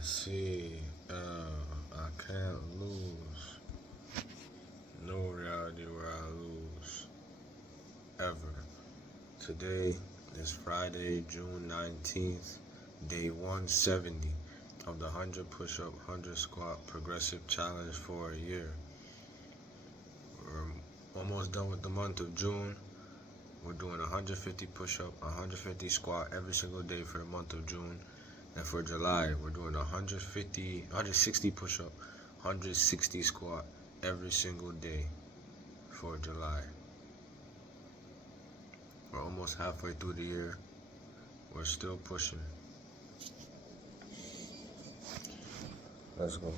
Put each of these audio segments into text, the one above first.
see. I can't lose. No reality where I lose. Ever. Today is Friday, June 19th, day 170 of the 100 push-up, 100 squat progressive challenge for a year. We're almost done with the month of June. We're doing 150 push-up, 150 squat every single day for the month of June. And for July, we're doing 160 push-up, 160 squat every single day for July. We're almost halfway through the year. We're still pushing. Let's go.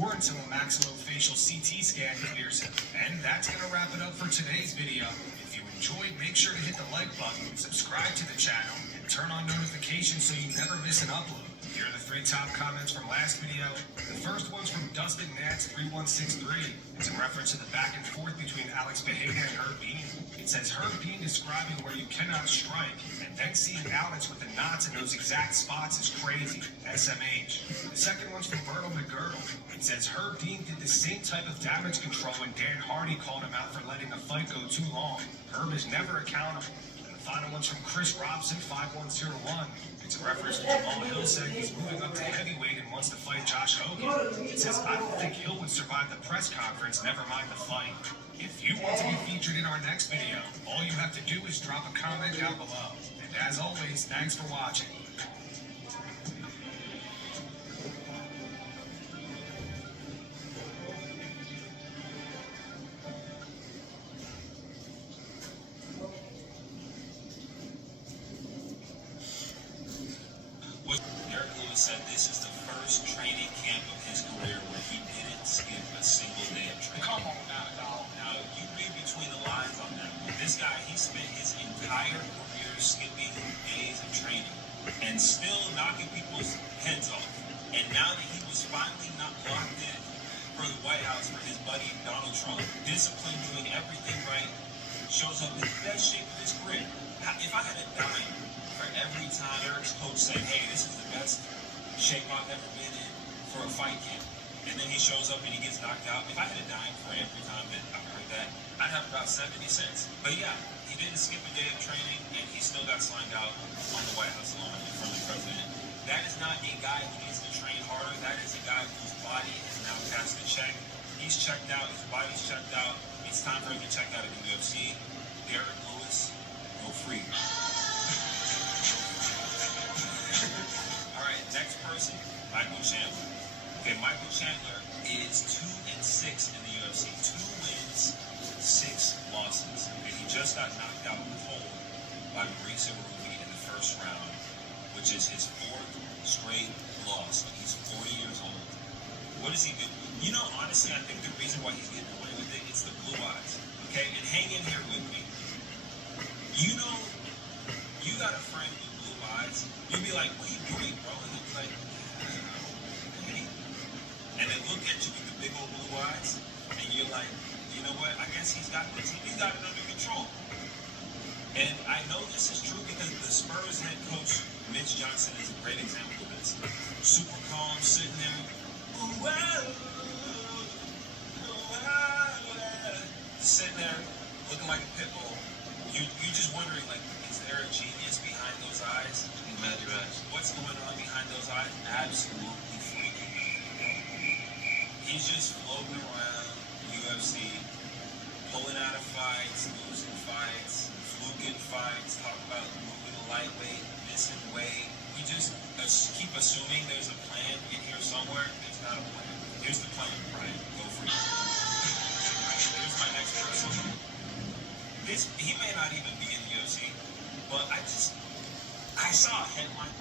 Or until a maxillofacial CT scan clears him. And that's going to wrap it up for today's video. If you enjoyed, make sure to hit the like button, subscribe to the channel, and turn on notifications so you never miss an upload. Here are the 3 top comments from last video. The first one's from Dustin Nats 3163. It's in reference to the back and forth between Alex Beheda and Herb Bean. It says Herb Bean describing where you cannot strike, and then seeing Alex with the knots in those exact spots is crazy. SMH. The second one's from Bertle McGirdle. It says Herb Dean did the same type of damage control when Dan Hardy called him out for letting the fight go too long. Herb is never accountable. Final one's from Chris Robson, 5101. It's a reference to Jamal Hill saying he's moving up to heavyweight and wants to fight Josh Hogan. It says, I don't think Hill would survive the press conference, never mind the fight. If you want to be featured in our next video, all you have to do is drop a comment down below. And as always, thanks for watching. Said this is the first training camp of his career where he didn't skip a single day of training. Come on now, dog. Now, you read between the lines on that. This guy, he spent his entire career skipping days of training and still knocking people's heads off. And now that he was finally not locked in for the White House for his buddy Donald Trump, disciplined, doing everything right, shows up in the best shape of his career. If I had a dime for every time Eric's coach said, hey, this is the best shape I've ever been in for a fight camp, and then he shows up and he gets knocked out. If I had a dime for every time that I've heard that, I'd have about 70 cents. But yeah, he didn't skip a day of training, and he still got signed out on the White House lawn from the president. That is not a guy who needs to train harder. That is a guy whose body is now past the check. He's checked out. His body's checked out. It's time for him to check out of the UFC. Derek Lewis, go free. Next person, Michael Chandler. Okay, Michael Chandler is 2-6 in the UFC. 2 wins, 6 losses. Okay, he just got knocked out cold by Mauricio Ruby in the first round, which is his 4th straight loss. He's 40 years old. What does he do? You know, honestly, I think the reason why he's getting away with it is the blue eyes. Okay, and hang in here with me. You know, you got a friend with blue eyes. You'd be like, what are you doing, bro? Like, okay. And then look at you with the big old blue eyes, and you're like, you know what? I guess he's got this. He's got it under control. And I know this is true because the Spurs head coach, Mitch Johnson, is a great example of this. Super calm, sitting there, sitting there, looking like a pit bull. You're just wondering, like, is there a genius behind those eyes? What's going on behind those eyes? Absolutely freaking. He's just floating around UFC, pulling out of fights, losing fights, fluking fights, talk about moving lightweight, missing weight. We just keep assuming there's a plan in here somewhere. There's not a plan. Here's the plan, Brian. Go for it. Here's my next person. He may not even be in the UFC, but I saw a headline